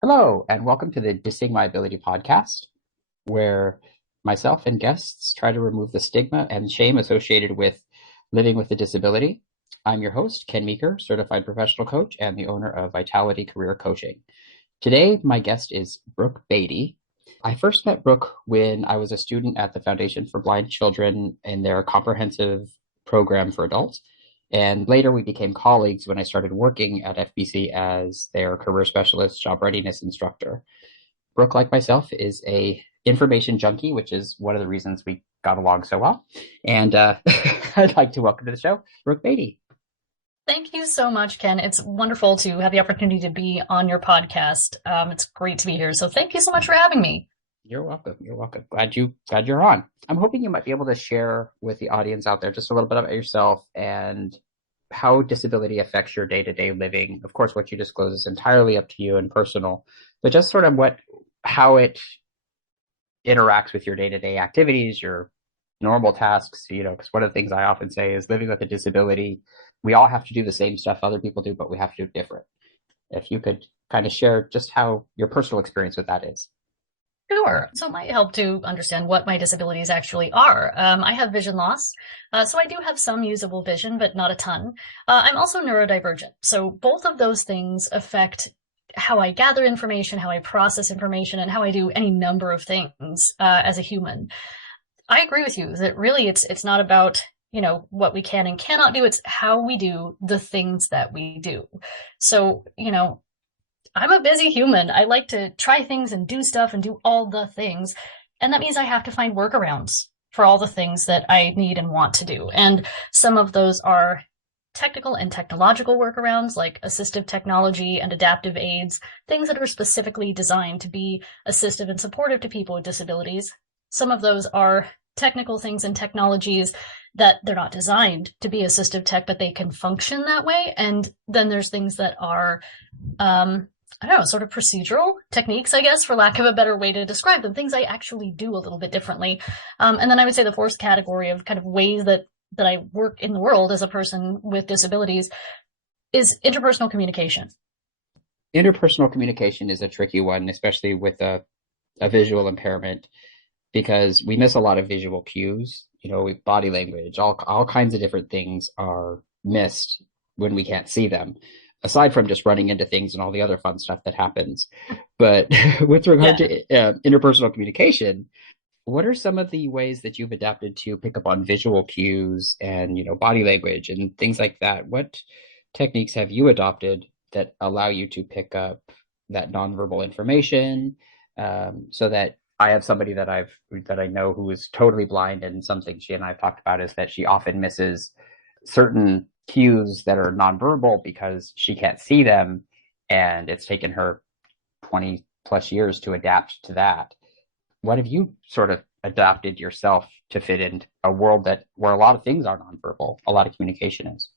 Hello, and welcome to the Dissing My Ability podcast, where myself and guests try to remove the stigma and shame associated with living with a disability. I'm your host, Ken Meeker, certified professional coach and the owner of Vitality Career Coaching. Today, my guest is Brooke Beatty. I first met Brooke when I was a student at the Foundation for Blind Children in their comprehensive program for adults. And later we became colleagues when I started working at FBC as their career specialist job readiness instructor. Brooke, like myself, is a information junkie, which is one of the reasons we got along so well. And I'd like to welcome to the show, Brooke Beatty. Thank you so much, Ken. It's wonderful to have the opportunity to be on your podcast. It's great to be here. So thank you so much for having me. You're welcome. You're welcome. Glad you're on. I'm hoping you might be able to share with the audience out there just a little bit about yourself and how disability affects your day-to-day living. Of course, what you disclose is entirely up to you and personal, but just sort of how it interacts with your day-to-day activities, your normal tasks, because one of the things I often say is living with a disability, we all have to do the same stuff other people do, but we have to do it different. If you could kind of share just how your personal experience with that is. Sure. So it might help to understand what my disabilities actually are. I have vision loss, so I do have some usable vision, but not a ton. I'm also neurodivergent. So both of those things affect how I gather information, how I process information, and how I do any number of things as a human. I agree with you that really it's not about what we can and cannot do. It's how we do the things that we do. So, I'm a busy human. I like to try things and do stuff and do all the things. And that means I have to find workarounds for all the things that I need and want to do. And some of those are technical and technological workarounds like assistive technology and adaptive aids, things that are specifically designed to be assistive and supportive to people with disabilities. Some of those are technical things and technologies that they're not designed to be assistive tech, but they can function that way. And then there's things that are, sort of procedural techniques, I guess, for lack of a better way to describe them, things I actually do a little bit differently. And then I would say the fourth category of kind of ways that I work in the world as a person with disabilities is interpersonal communication. Interpersonal communication is a tricky one, especially with a visual impairment, because we miss a lot of visual cues, with body language, all kinds of different things are missed when we can't see them, aside from just running into things and all the other fun stuff that happens. But with regard to interpersonal communication, what are some of the ways that you've adapted to pick up on visual cues and, body language and things like that? What techniques have you adopted that allow you to pick up that nonverbal information, so that I have somebody that I know who is totally blind, and something she and I have talked about is that she often misses certain cues that are nonverbal because she can't see them, and it's taken her 20 plus years to adapt to that. What have you sort of adapted yourself to fit in a world where a lot of things are nonverbal, a lot of communication is?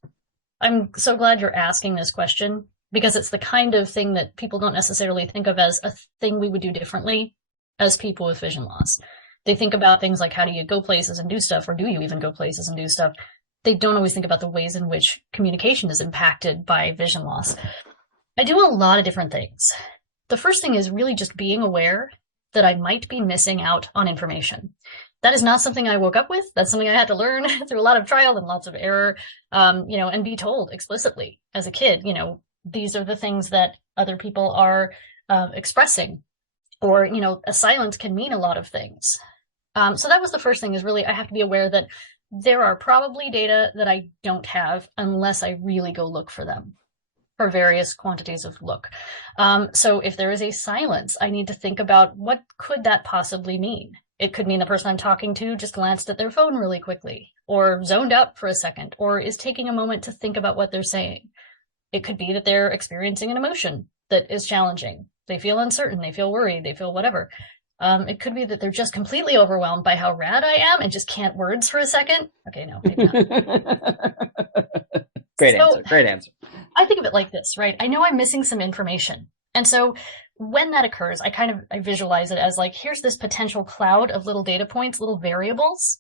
I'm so glad you're asking this question because it's the kind of thing that people don't necessarily think of as a thing we would do differently as people with vision loss. They think about things like, how do you go places and do stuff, or do you even go places and do stuff? They don't always think about the ways in which communication is impacted by vision loss. I do a lot of different things. The first thing is really just being aware that I might be missing out on information. That is not something I woke up with. That's something I had to learn through a lot of trial and lots of error, and be told explicitly as a kid, these are the things that other people are expressing. Or, a silence can mean a lot of things. So that was the first thing, is really I have to be aware that there are probably data that I don't have unless I really go look for them, for various quantities of look. So if there is a silence, I need to think about what could that possibly mean. It could mean the person I'm talking to just glanced at their phone really quickly, or zoned out for a second, or is taking a moment to think about what they're saying. It could be that they're experiencing an emotion that is challenging. They feel uncertain, they feel worried, they feel whatever. It could be that they're just completely overwhelmed by how rad I am and just can't words for a second. Okay, no, maybe not. Great answer. I think of it like this, right? I know I'm missing some information. And so when that occurs, I visualize it as like, here's this potential cloud of little data points, little variables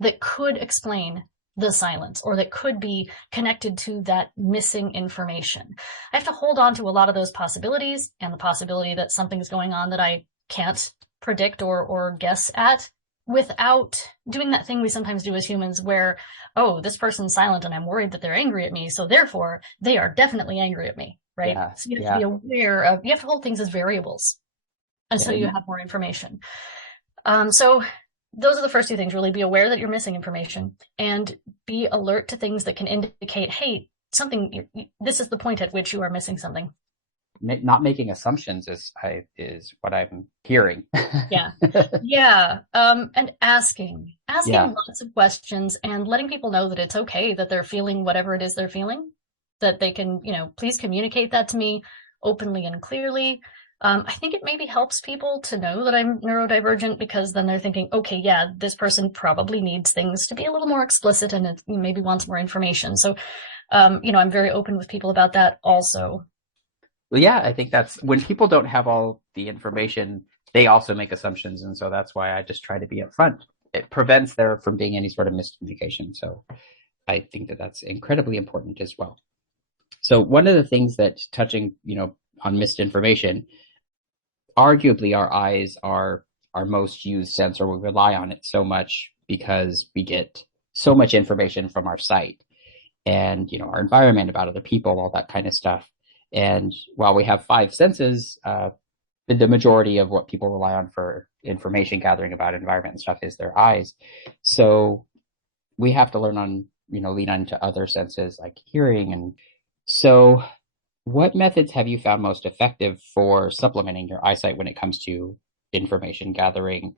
that could explain the silence or that could be connected to that missing information. I have to hold on to a lot of those possibilities and the possibility that something's going on that I can't predict or guess at without doing that thing we sometimes do as humans where, oh, this person's silent and I'm worried that they're angry at me, so therefore they are definitely angry at me, right? Yeah, So you have yeah. to be aware of, you have to hold things as variables until you have more information. So those are the first two things, really. Be aware that you're missing information and be alert to things that can indicate, hey, something, this is the point at which you are missing something. Not making assumptions is what I'm hearing. Yeah. Yeah. And asking Yeah. lots of questions and letting people know that it's okay that they're feeling whatever it is they're feeling, that they can, please communicate that to me openly and clearly. I think it maybe helps people to know that I'm neurodivergent because then they're thinking, okay, yeah, this person probably needs things to be a little more explicit and it maybe wants more information. So, I'm very open with people about that also. Well, yeah, I think that's when people don't have all the information, they also make assumptions. And so that's why I just try to be upfront. It prevents there from being any sort of miscommunication. So I think that that's incredibly important as well. So one of the things that touching, on misinformation, arguably our eyes are our most used sense, or we rely on it so much because we get so much information from our sight and, our environment, about other people, all that kind of stuff. And while we have five senses, the majority of what people rely on for information gathering about environment and stuff is their eyes. So we have to learn on, lean on to other senses like hearing. And so what methods have you found most effective for supplementing your eyesight when it comes to information gathering?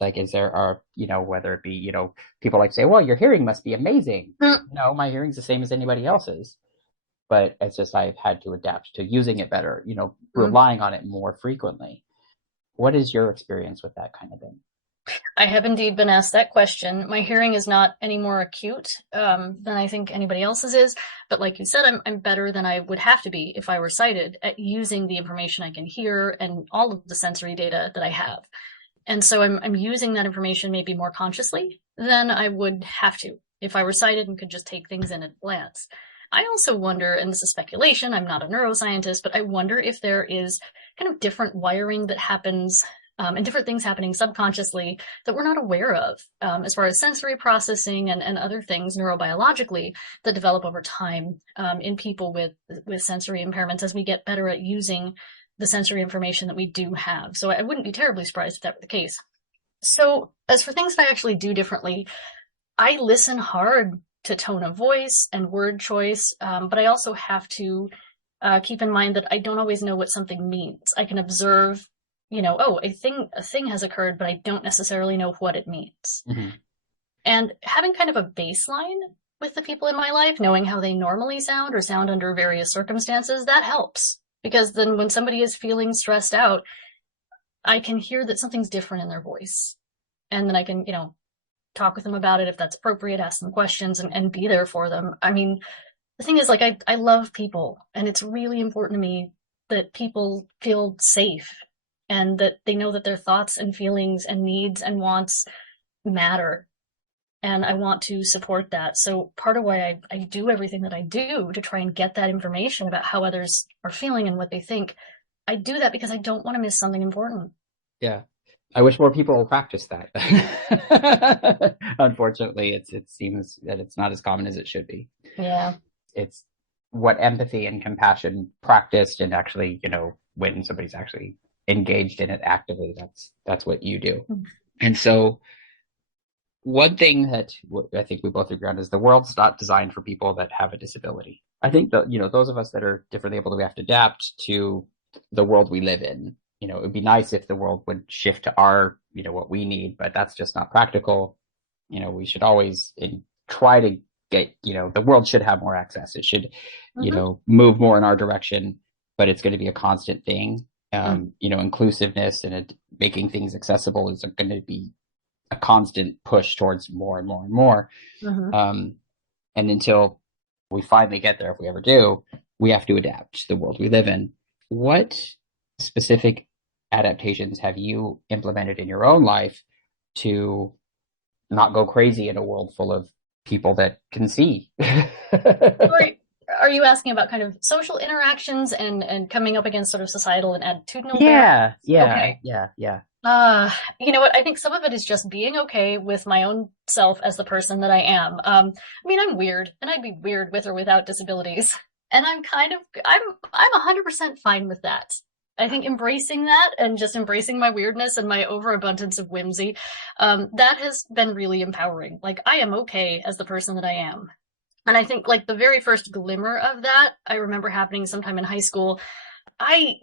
Like, is there whether it be, people like say, well, your hearing must be amazing. No, my hearing's the same as anybody else's. But it's just I've had to adapt to using it better, relying on it more frequently. What is your experience with that kind of thing? I have indeed been asked that question. My hearing is not any more acute than I think anybody else's is. But like you said, I'm better than I would have to be if I were sighted at using the information I can hear and all of the sensory data that I have. And so I'm using that information maybe more consciously than I would have to if I were sighted and could just take things in at a glance. I also wonder, and this is speculation, I'm not a neuroscientist, but I wonder if there is kind of different wiring that happens and different things happening subconsciously that we're not aware of as far as sensory processing and other things neurobiologically that develop over time in people with sensory impairments as we get better at using the sensory information that we do have. So I wouldn't be terribly surprised if that were the case. So as for things that I actually do differently, I listen hard to tone of voice and word choice, but I also have to keep in mind that I don't always know what something means. I can observe, a thing has occurred, but I don't necessarily know what it means. Mm-hmm. And having kind of a baseline with the people in my life, knowing how they normally sound or sound under various circumstances, that helps. Because then when somebody is feeling stressed out, I can hear that something's different in their voice. And then I can, talk with them about it if that's appropriate, ask them questions and be there for them. I mean, the thing is, like, I love people, and it's really important to me that people feel safe and that they know that their thoughts and feelings and needs and wants matter. And I want to support that. So part of why I do everything that I do to try and get that information about how others are feeling and what they think, I do that because I don't want to miss something important. Yeah. I wish more people practice that. Unfortunately, it seems that it's not as common as it should be. Yeah. It's what empathy and compassion practiced and actually, when somebody's actually engaged in it actively, that's what you do. Mm-hmm. And so one thing that I think we both agree on is the world's not designed for people that have a disability. I think that, those of us that are differently able, we have to adapt to the world we live in. It would be nice if the world would shift to our, what we need, but that's just not practical. We should always try to get, the world should have more access. It should, move more in our direction, but it's going to be a constant thing. Inclusiveness and making things accessible is going to be a constant push towards more and more and more. And until we finally get there, if we ever do, we have to adapt to the world we live in. What specific adaptations have you implemented in your own life to not go crazy in a world full of people that can see. Or are you asking about kind of social interactions and coming up against sort of societal and attitudinal barriers? Yeah, yeah, Okay. yeah, yeah. You know what? I think some of it is just being okay with my own self as the person that I am. I mean, I'm weird, and I'd be weird with or without disabilities. And I'm 100% fine with that. I think embracing that and just embracing my weirdness and my overabundance of whimsy, that has been really empowering. Like, I am okay as the person that I am. And I think like the very first glimmer of that, I remember happening sometime in high school. I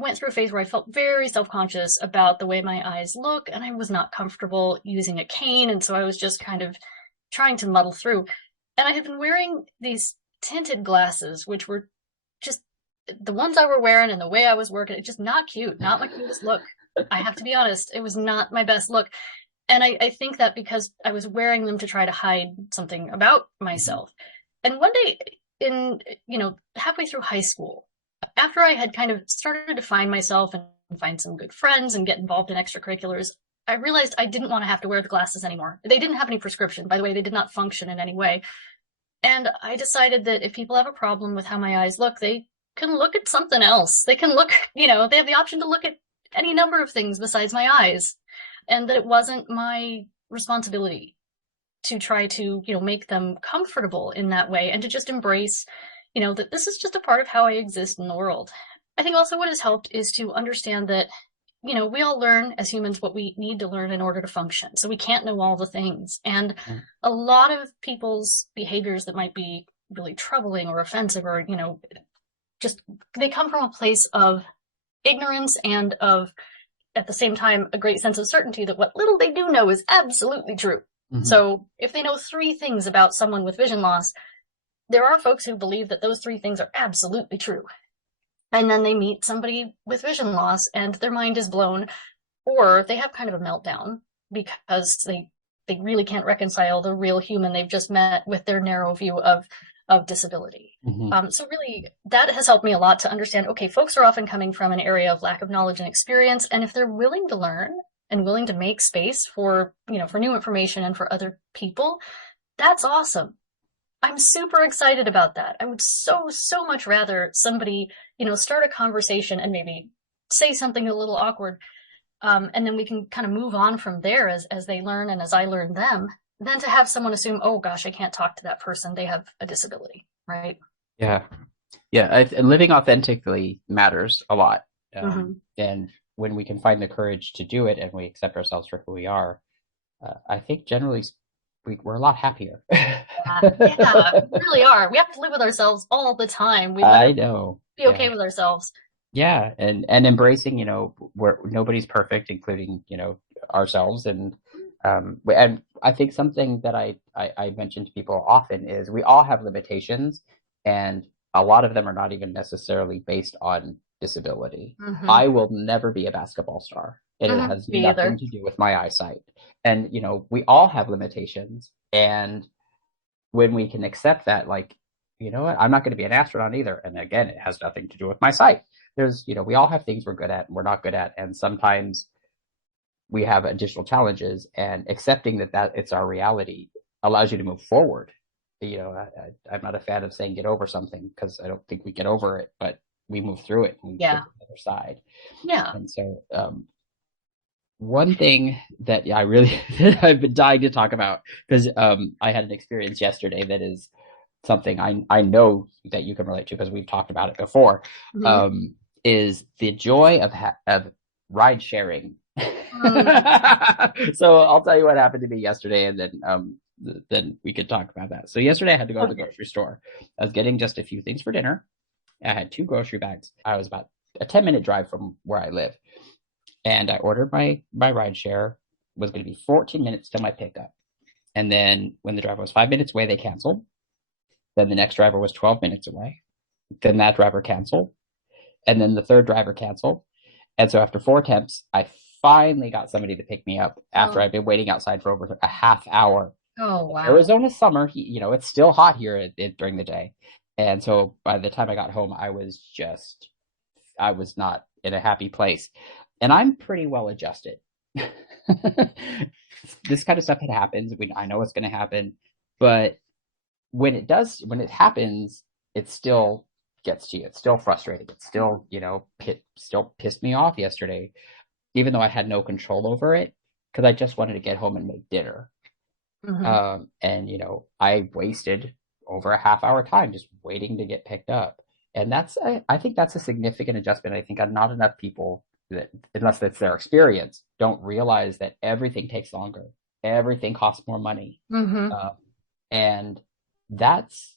went through a phase where I felt very self-conscious about the way my eyes look, and I was not comfortable using a cane, and so I was just kind of trying to muddle through. And I had been wearing these tinted glasses, which were just the ones I were wearing and the way I was working, it just not cute, not my cutest look. I have to be honest, it was not my best look. And I think that because I was wearing them to try to hide something about myself. And one day halfway through high school, after I had kind of started to find myself and find some good friends and get involved in extracurriculars, I realized I didn't want to have to wear the glasses anymore. They didn't have any prescription. By the way, they did not function in any way. And I decided that if people have a problem with how my eyes look, they can look at something else. They can look, they have the option to look at any number of things besides my eyes. And that it wasn't my responsibility to try to, make them comfortable in that way and to just embrace, that this is just a part of how I exist in the world. I think also what has helped is to understand that, we all learn as humans what we need to learn in order to function. So we can't know all the things. And a lot of people's behaviors that might be really troubling or offensive or, just they come from a place of ignorance and of, at the same time, a great sense of certainty that what little they do know is absolutely true. Mm-hmm. So if they know 3 things about someone with vision loss, there are folks who believe that those 3 things are absolutely true. And then they meet somebody with vision loss and their mind is blown, or they have kind of a meltdown because they really can't reconcile the real human they've just met with their narrow view of disability. Mm-hmm. So really, that has helped me a lot to understand, okay, folks are often coming from an area of lack of knowledge and experience, and if they're willing to learn and willing to make space for, for new information and for other people, that's awesome. I'm super excited about that. I would so much rather somebody, start a conversation and maybe say something a little awkward, and then we can kind of move on from there as they learn and as I learn them, than to have someone assume, oh gosh, I can't talk to that person. They have a disability, right? Yeah. Yeah. Living authentically matters a lot. And when we can find the courage to do it and we accept ourselves for who we are, I think generally we're a lot happier. Yeah, we really are. We have to live with ourselves all the time. I know. Be okay with ourselves. Yeah. And embracing, where nobody's perfect, including, ourselves. And I think something that I mention to people often is we all have limitations, and a lot of them are not even necessarily based on disability. Mm-hmm. I will never be a basketball star. And it has nothing to do with my eyesight. And, we all have limitations. And when we can accept that, like, you know what, I'm not going to be an astronaut either. And again, it has nothing to do with my sight. There's, we all have things we're good at and we're not good at. And sometimes we have additional challenges, and accepting that it's our reality allows you to move forward. I'm not a fan of saying get over something, because I don't think we get over it, but we move through it and we get to the other side. Yeah. And so, one thing that I really I've been dying to talk about, because I had an experience yesterday that is something I know that you can relate to because we've talked about it before, is the joy of ride sharing. So I'll tell you what happened to me yesterday, and then we could talk about that. So yesterday I had to go to the grocery store. I was getting just a few things for dinner. I had 2 grocery bags. I was about a 10-minute drive from where I live. And I ordered my ride share. It was going to be 14 minutes till my pickup. And then when the driver was 5 minutes away, they canceled. Then the next driver was 12 minutes away. Then that driver canceled. And then the third driver canceled. And so after 4 attempts, I finally got somebody to pick me up after I'd been waiting outside for over a half hour. Oh, wow. Arizona summer, it's still hot here during the day. And so by the time I got home, I was not in a happy place. And I'm pretty well adjusted. This kind of stuff that happens. I know it's going to happen. But when it happens, it still gets to you. It's still frustrating. It's still, still pissed me off yesterday, even though I had no control over it, because I just wanted to get home and make dinner. Mm-hmm. And I wasted over a half hour time just waiting to get picked up. And I think that's a significant adjustment. I think not enough people that, unless that's their experience, don't realize that everything takes longer. Everything costs more money. Mm-hmm. And that's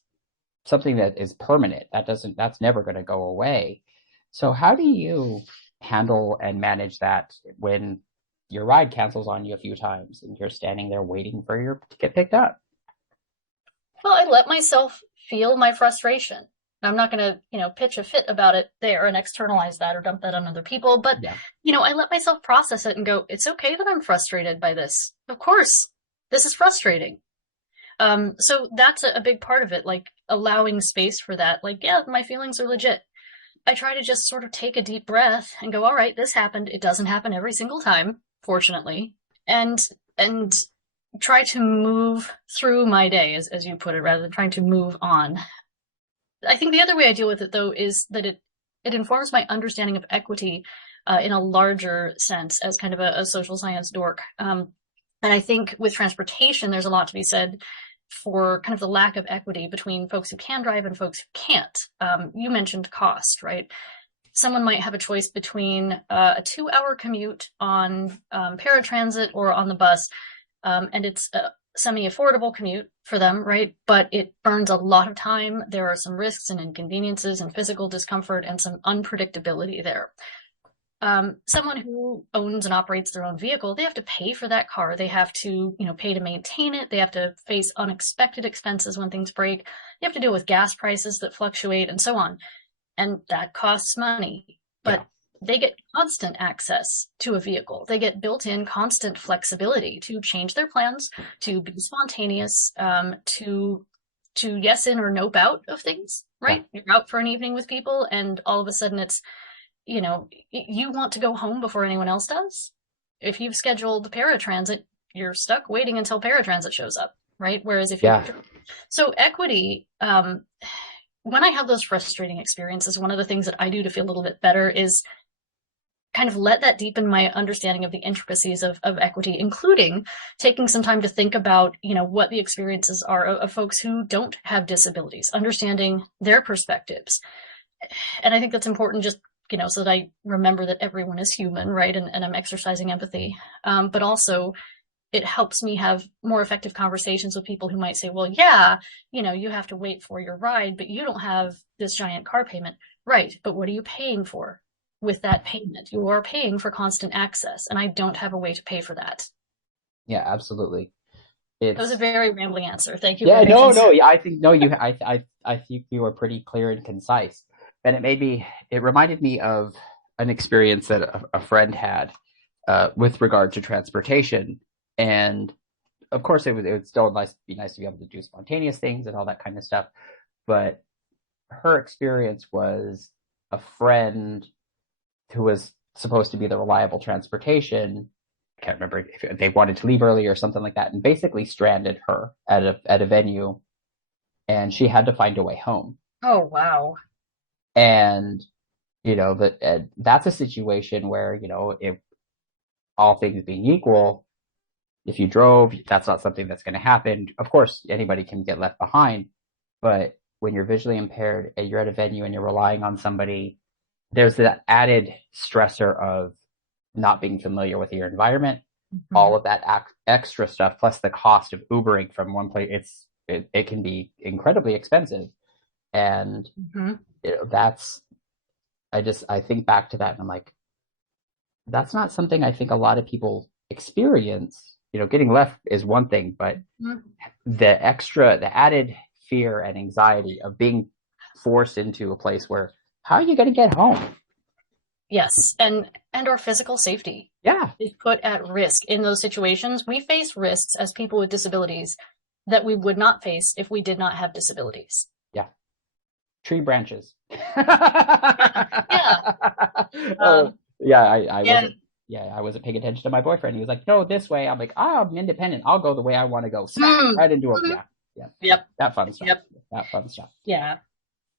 something that is permanent. That's never going to go away. So how do you handle and manage that when your ride cancels on you a few times and you're standing there waiting to get picked up? Well, I let myself feel my frustration. I'm not going to, pitch a fit about it there and externalize that or dump that on other people. But, Yeah. I let myself process it and go, it's okay that I'm frustrated by this. Of course, this is frustrating. So that's a big part of it, like allowing space for that. Like, yeah, my feelings are legit. I try to just sort of take a deep breath and go, all right, this happened. It doesn't happen every single time, fortunately. And try to move through my day, as you put it, rather than trying to move on. I think the other way I deal with it, though, is that it informs my understanding of equity in a larger sense as kind of a social science dork. And I think with transportation, there's a lot to be said for kind of the lack of equity between folks who can drive and folks who can't. You mentioned cost, right? Someone might have a choice between a 2-hour commute on paratransit or on the bus, and it's a semi-affordable commute for them, right? But it burns a lot of time. There are some risks and inconveniences and physical discomfort and some unpredictability there. Someone who owns and operates their own vehicle, they have to pay for that car. They have to, pay to maintain it. They have to face unexpected expenses when things break. They have to deal with gas prices that fluctuate and so on. And that costs money. But they get constant access to a vehicle. They get built-in constant flexibility to change their plans, to be spontaneous, to yes in or nope out of things, right? Yeah. You're out for an evening with people and all of a sudden it's, you want to go home before anyone else does. If you've scheduled paratransit, you're stuck waiting until paratransit shows up, right? Whereas if so equity, when I have those frustrating experiences, one of the things that I do to feel a little bit better is kind of let that deepen my understanding of the intricacies of equity, including taking some time to think about, what the experiences are of folks who don't have disabilities, understanding their perspectives. And I think that's important just so that I remember that everyone is human, right? And I'm exercising empathy. But also it helps me have more effective conversations with people who might say, well, yeah, you have to wait for your ride, but you don't have this giant car payment. Right. But what are you paying for with that payment? You are paying for constant access, and I don't have a way to pay for that. Yeah, absolutely. That was a very rambling answer. Thank you. Yeah, no. Yeah, I think, I think you were pretty clear and concise. And it reminded me of an experience that a friend had with regard to transportation. And of course, it would still be nice to be able to do spontaneous things and all that kind of stuff. But her experience was a friend who was supposed to be the reliable transportation. I can't remember if they wanted to leave early or something like that, and basically stranded her at a venue, and she had to find a way home. Oh, wow. And that's a situation where if all things being equal, if you drove, that's not something that's going to happen. Of course, anybody can get left behind, but when you're visually impaired and you're at a venue and you're relying on somebody, there's that added stressor of not being familiar with your environment, all of that extra stuff, plus the cost of Ubering from one place. It can be incredibly expensive. And I think back to that and I'm like, that's not something I think a lot of people experience. Getting left is one thing, but the added fear and anxiety of being forced into a place where, how are you going to get home? Yes. And our physical safety is put at risk in those situations. We face risks as people with disabilities that we would not face if we did not have disabilities. Yeah. Tree branches. I wasn't paying attention to my boyfriend. He was like, no, this way. I'm like, I'm independent. I'll go the way I want to go. Smack right into him. Yeah. Yep. That fun stuff. Yep. That fun stuff. Yeah.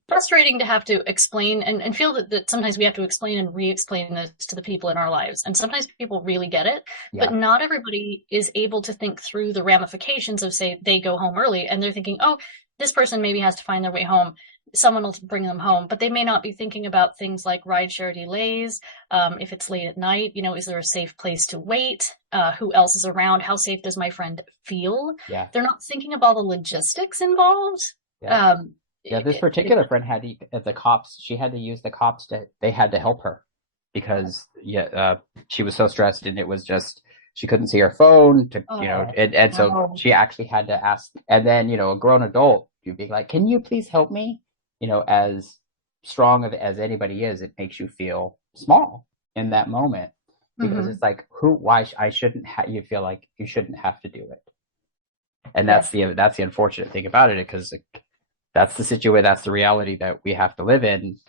Frustrating to have to explain and feel that sometimes we have to explain and re-explain this to the people in our lives. And sometimes people really get it, but Yeah. not everybody is able to think through the ramifications of, say, they go home early and they're thinking, oh, this person maybe has to find their way home. Someone will bring them home, but they may not be thinking about things like rideshare delays. If it's late at night, is there a safe place to wait? Who else is around? How safe does my friend feel? Yeah. They're not thinking of all the logistics involved. Yeah. Yeah, this particular friend had the cops. She had to use the cops they had to help her because she was so stressed, and it was just she couldn't see her phone and so she actually had to ask. And then a grown adult, you'd be like, "Can you please help me?" As strong as anybody is, it makes you feel small in that moment because it's like, why I shouldn't you feel like you shouldn't have to do it, and that's the unfortunate thing about it because. That's the situation. That's the reality that we have to live in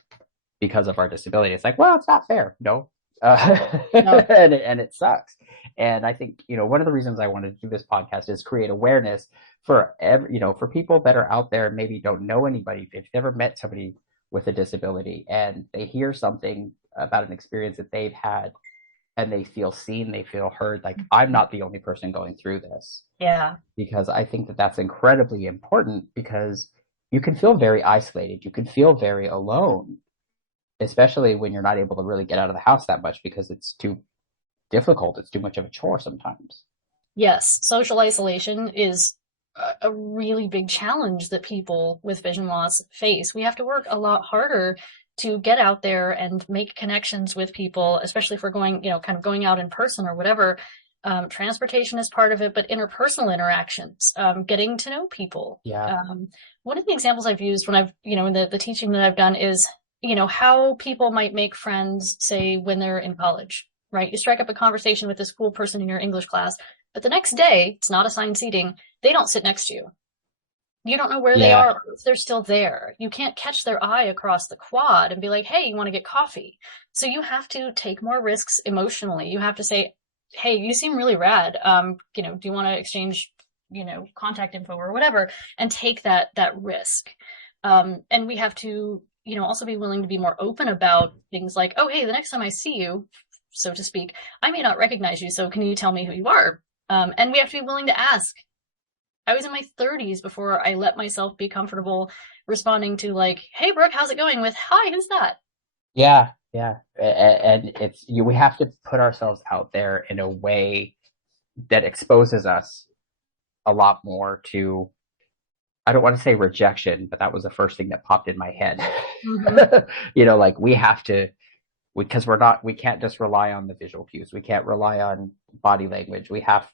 because of our disability. It's like, well, it's not fair, no, and it sucks. And I think one of the reasons I wanted to do this podcast is create awareness for for people that are out there and maybe don't know anybody. If you've never met somebody with a disability and they hear something about an experience that they've had, and they feel seen, they feel heard. Like I'm not the only person going through this. Yeah, because I think that that's incredibly important because. You can feel very isolated. You can feel very alone, especially when you're not able to really get out of the house that much because it's too difficult. It's too much of a chore sometimes. Yes, social isolation is a really big challenge that people with vision loss face. We have to work a lot harder to get out there and make connections with people, especially if we're going, kind of going out in person or whatever. Transportation is part of it, but interpersonal interactions, getting to know people. Yeah. One of the examples I've used when I've, in the teaching that I've done is, how people might make friends, say, when they're in college, right? You strike up a conversation with this cool person in your English class, but the next day, it's not assigned seating. They don't sit next to you. You don't know where they are, or if they're still there. You can't catch their eye across the quad and be like, hey, you want to get coffee? So you have to take more risks emotionally. You have to say, hey, you seem really rad. Do you want to exchange, contact info or whatever, and take that risk. And we have to, also be willing to be more open about things like, oh, hey, the next time I see you, so to speak, I may not recognize you. So can you tell me who you are? And we have to be willing to ask. I was in my 30s before I let myself be comfortable responding to like, hey, Brooke, how's it going? With, hi, who's that? Yeah. Yeah. And we have to put ourselves out there in a way that exposes us a lot more to, I don't want to say rejection, but that was the first thing that popped in my head. Like we have to, because we can't just rely on the visual cues. We can't rely on body language. We have,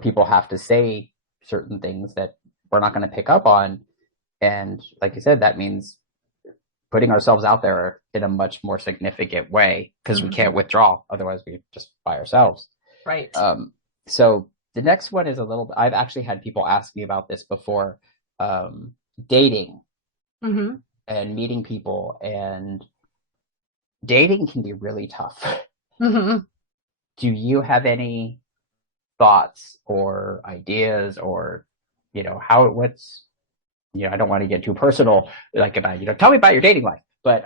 people have to say certain things that we're not going to pick up on. And like you said, that means putting ourselves out there in a much more significant way because we can't withdraw. Otherwise we're just by ourselves. Right. So the next one is I've actually had people ask me about this before, dating and meeting people, and dating can be really tough. Do you have any thoughts or ideas or, I don't want to get too personal, like about, tell me about your dating life, but,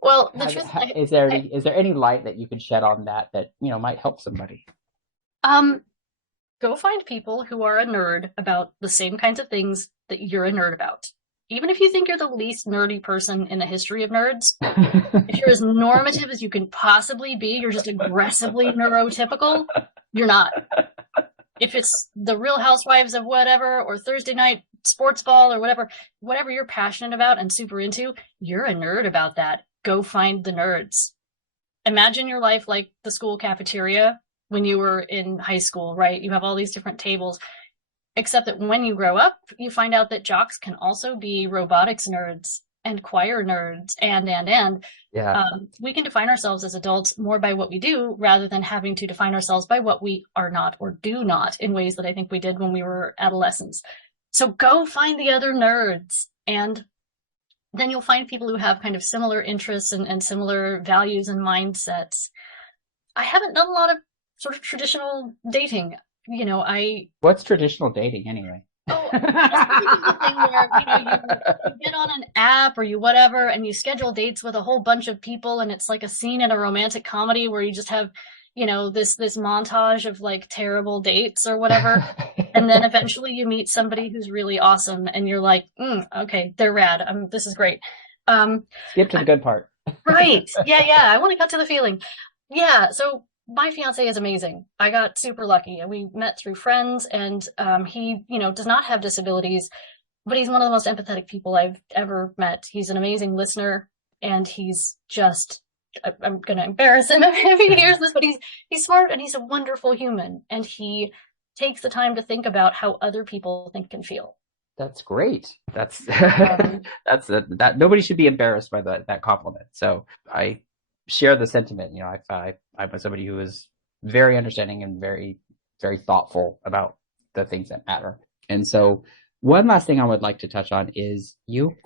well, the truth is there any light that you could shed on that might help somebody? Go find people who are a nerd about the same kinds of things that you're a nerd about. Even if you think you're the least nerdy person in the history of nerds, if you're as normative as you can possibly be, you're just aggressively neurotypical, you're not. If it's the Real Housewives of whatever, or Thursday night sports ball or whatever you're passionate about and super into, you're a nerd about that. Go find the nerds. Imagine your life like the school cafeteria when you were in high school, right? You have all these different tables, except that when you grow up, you find out that jocks can also be robotics nerds and choir nerds and. Yeah. We can define ourselves as adults more by what we do rather than having to define ourselves by what we are not or do not in ways that I think we did when we were adolescents. So go find the other nerds, and then you'll find people who have kind of similar interests and similar values and mindsets. I haven't done a lot of sort of traditional dating. What's traditional dating anyway? Oh, just think of the thing where, you get on an app or you whatever and you schedule dates with a whole bunch of people and it's like a scene in a romantic comedy where you just have, this montage of like terrible dates or whatever. And then eventually you meet somebody who's really awesome and you're like, okay, they're rad. This is great. Skip to the good part. Right. Yeah, yeah. I want to cut to the feeling. Yeah. So my fiance is amazing. I got super lucky. We met through friends, and he, does not have disabilities, but he's one of the most empathetic people I've ever met. He's an amazing listener, and he's just, I'm going to embarrass him if he hears this, but he's smart and he's a wonderful human, and he takes the time to think about how other people think and feel. That's great. That nobody should be embarrassed by that compliment. So I share the sentiment. I'm somebody who is very understanding and very, very thoughtful about the things that matter. And so one last thing I would like to touch on is you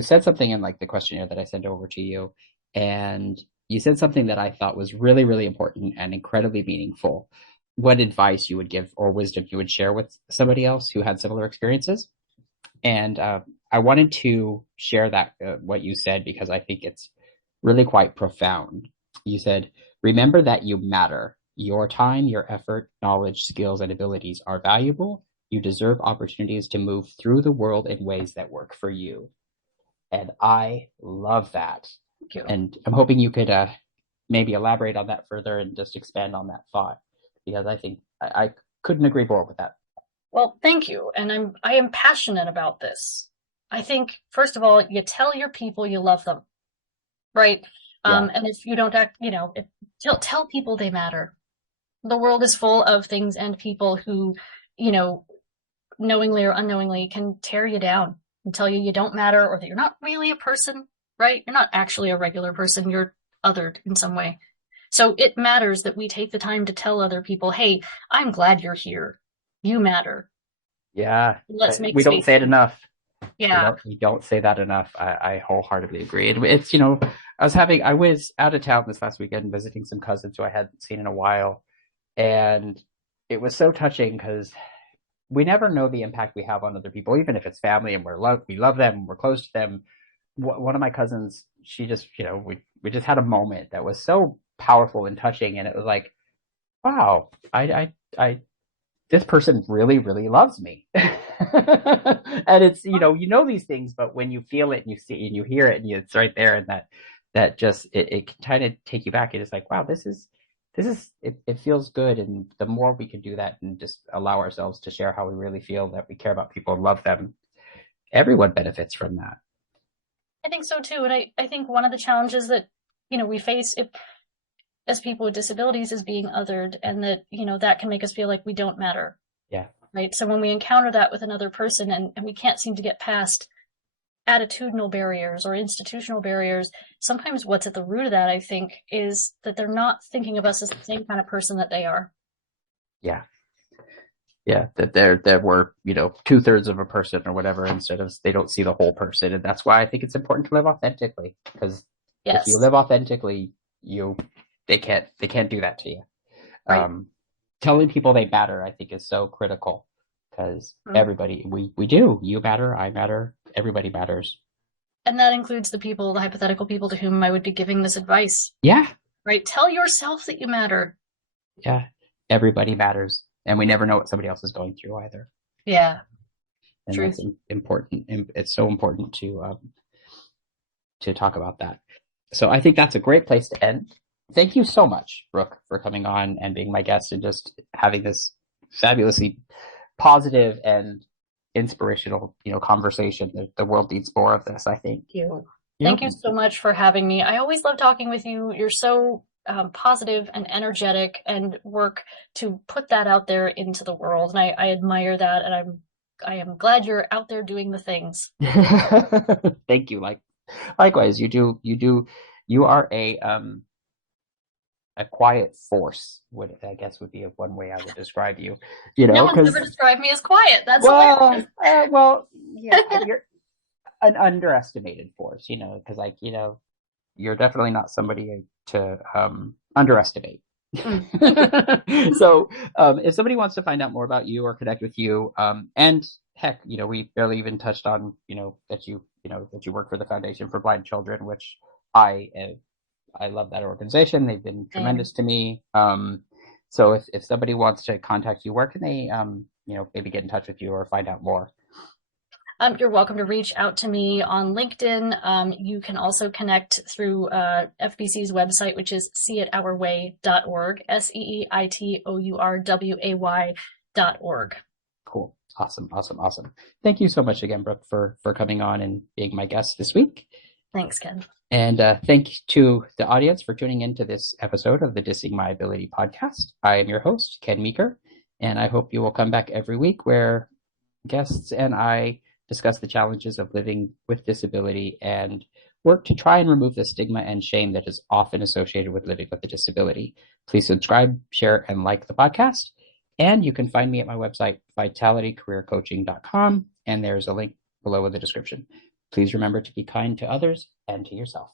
said something in like the questionnaire that I sent over to you, and you said something that I thought was really, really important and incredibly meaningful. What advice you would give or wisdom you would share with somebody else who had similar experiences. And I wanted to share that, what you said, because I think it's really quite profound. You said, remember that you matter. Your time, your effort, knowledge, skills, and abilities are valuable. You deserve opportunities to move through the world in ways that work for you. And I love that. Thank you. And I'm hoping you could maybe elaborate on that further and just expand on that thought, because I think I couldn't agree more with that. Well, thank you. And I am passionate about this. I think, first of all, you tell your people you love them, right? Yeah. And if you don't tell people they matter. The world is full of things and people who, knowingly or unknowingly can tear you down and tell you don't matter, or that you're not really a person, right? You're not actually a regular person. You're othered in some way. So it matters that we take the time to tell other people, hey, I'm glad you're here. You matter. Yeah. Let's make we don't say it enough. Yeah. We don't say that enough. I wholeheartedly agree. And it's, I was out of town this last weekend visiting some cousins who I hadn't seen in a while. And it was so touching because we never know the impact we have on other people, even if it's family and we love them and we're close to them. One of my cousins, she just, we just had a moment that was so powerful and touching. And it was like, wow, I this person really, really loves me. And it's, these things, but when you feel it and you see and you hear it and it's right there, and that just, it can kind of take you back. It is like, wow, it feels good. And the more we can do that and just allow ourselves to share how we really feel, that we care about people and love them, everyone benefits from that. I think so too. And I think one of the challenges that, we face as people with disabilities is being othered, and that, that can make us feel like we don't matter. Yeah. Right. So when we encounter that with another person and we can't seem to get past attitudinal barriers or institutional barriers, sometimes what's at the root of that, I think, is that they're not thinking of us as the same kind of person that they are. Yeah. Yeah. That there were, 2/3 of a person or whatever, instead of they don't see the whole person. And that's why I think it's important to live authentically, because if you live authentically, they can't do that to you. Right. Telling people they matter, I think, is so critical, because everybody, we do. You matter, I matter, everybody matters. And that includes the hypothetical people to whom I would be giving this advice. Yeah. Right. Tell yourself that you matter. Yeah. Everybody matters. And we never know what somebody else is going through either. Yeah. And Truth. That's important. And it's so important to talk about that. So I think that's a great place to end. Thank you so much, Brooke, for coming on and being my guest and just having this fabulously positive and inspirational, conversation. The world needs more of this, I think. Thank you. Thank you so much for having me. I always love talking with you. You're so positive and energetic, and work to put that out there into the world. And I admire that. And I am glad you're out there doing the things. Thank you. Likewise, you are a quiet force, would be one way I would describe you. No one's ever described me as quiet. That's hilarious. Yeah, you're an underestimated force, because you're definitely not somebody to underestimate. So if somebody wants to find out more about you or connect with you, and heck, we barely even touched on, that you work for the Foundation for Blind Children, which I I love that organization. They've been tremendous to me. So if somebody wants to contact you, where can they, maybe get in touch with you or find out more? You're welcome to reach out to me on LinkedIn. You can also connect through FBC's website, which is seeitourway.org, seitourway.org. Cool. Awesome. Thank you so much again, Brooke, for coming on and being my guest this week. Thanks, Ken. And thank you to the audience for tuning into this episode of the Dissing My Ability podcast. I am your host, Ken Meeker, and I hope you will come back every week where guests and I discuss the challenges of living with disability and work to try and remove the stigma and shame that is often associated with living with a disability. Please subscribe, share, and like the podcast. And you can find me at my website, vitalitycareercoaching.com, and there's a link below in the description. Please remember to be kind to others and to yourself.